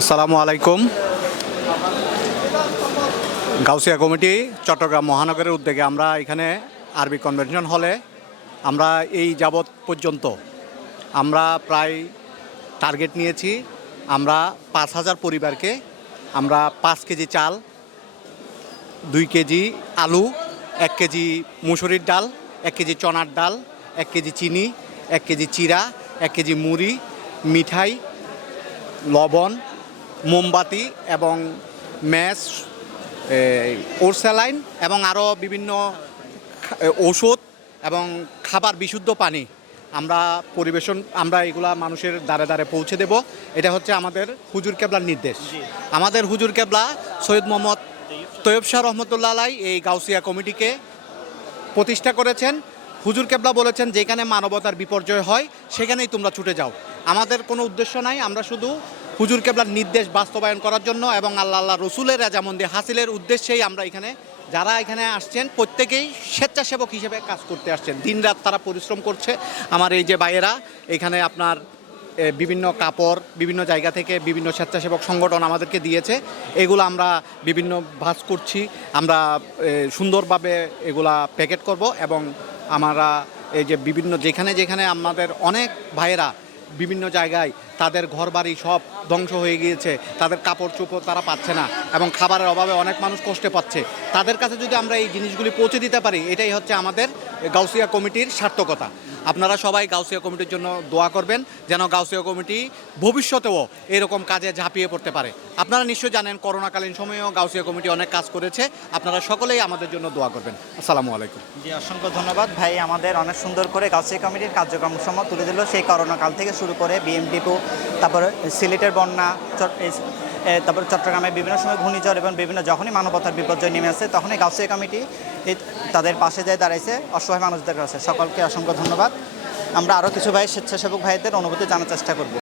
আসসালামু আলাইকুম। গাউসিয়া কমিটি চট্টগ্রাম মহানগরের উদ্যোগে আমরা এখানে আরবি কনভেনশন হলে আমরা এই যাবৎ পর্যন্ত আমরা প্রায় টার্গেট নিয়েছি, আমরা পাঁচ হাজার পরিবারকে আমরা পাঁচ কেজি চাল, দুই কেজি আলু, এক কেজি মুসুরির ডাল, এক কেজি চনার ডাল, এক কেজি চিনি, এক কেজি চিরা এক কেজি মুড়ি, মিঠাই, লবণ মোমবাতি এবং ম্যাশ ওরস্যালাইন এবং আরও বিভিন্ন ওষুধ এবং খাবার বিশুদ্ধ পানি আমরা পরিবেশন আমরা এগুলা মানুষের দ্বারে দ্বারে পৌঁছে দেব। এটা হচ্ছে আমাদের হুজুর কেবলার নির্দেশ। আমাদের হুজুর কেবলা সৈয়দ মোহাম্মদ তৈয়ব শাহ রহমতুল্লাহ আলাই এই গাউসিয়া কমিটিকে প্রতিষ্ঠা করেছেন। হুজুর কেবলা বলেছেন যেখানে মানবতার বিপর্যয় হয় সেখানেই তোমরা ছুটে যাও। আমাদের কোনো উদ্দেশ্য নাই আমরা শুধু হুজুর কেবলার নির্দেশ বাস্তবায়ন করার জন্য এবং আল্লাহ আল্লাহ রসুলের রাজামন্দি হাসিলের উদ্দেশ্যেই আমরা এখানে, যারা এখানে আসছেন, প্রত্যেকেই স্বেচ্ছাসেবক হিসেবে কাজ করতে আসছেন। দিনরাত তারা পরিশ্রম করছে। আমার এই যে ভাইয়েরা, এখানে আপনার বিভিন্ন কাপড়, বিভিন্ন জায়গা থেকে বিভিন্ন স্বেচ্ছাসেবক সংগঠন আমাদেরকে দিয়েছে। এগুলো আমরা বিভিন্ন ভাজ করছি। আমরা সুন্দরভাবে এগুলা প্যাকেট করব এবং আমরা এই যে বিভিন্ন, যেখানে যেখানে আমাদের অনেক ভাইয়েরা বিভিন্ন জায়গায় তাদের ঘরবাড়ি সব ধ্বংস হয়ে গিয়েছে, তাদের কাপড় চোপড় তারা পাচ্ছে না এবং খাবারের অভাবে অনেক মানুষ কষ্টে পাচ্ছে। তাদের কাছে যদি আমরা এই জিনিসগুলি পৌঁছে দিতে পারি, এটাই হচ্ছে আমাদের গাউসিয়া কমিটির সার্থকতা। আপনারা সবাই গাউসিয়া কমিটির জন্য দোয়া করবেন যেন গাউসিয়া কমিটি ভবিষ্যতেও এরকম কাজে ঝাঁপিয়ে পড়তে পারে। আপনারা নিশ্চয়ই জানেন, করোনাকালীন সময়েও গাউসিয়া কমিটি অনেক কাজ করেছে। আপনারা সকলেই আমাদের জন্য দোয়া করবেন। আসসালামু আলাইকুম। জি, অসংখ্য ধন্যবাদ। ভাই, আমাদের অনেক সুন্দর করে গাউসিয়া কমিটির কার্যক্রম সমূহ তুলে দিল। সেই করোনাকাল থেকে শুরু করে বিএমডিপু তারপরে সিলেটের বন্যা তারপর চট্টগ্রামে বিভিন্ন সময় ঘূর্ণিঝড় এবং বিভিন্ন যখনই মানবতার বিপর্যয় নেমে আসে, তখনই গাউসিয়া কমিটি তাদের পাশে যায় দাঁড়াইছে, অসহায় মানুষদের কাছে। সকলকে অসংখ্য ধন্যবাদ। আমরা আরও কিছু ভাই স্বেচ্ছাসেবক ভাইদের অনুভূতি জানার চেষ্টা করব।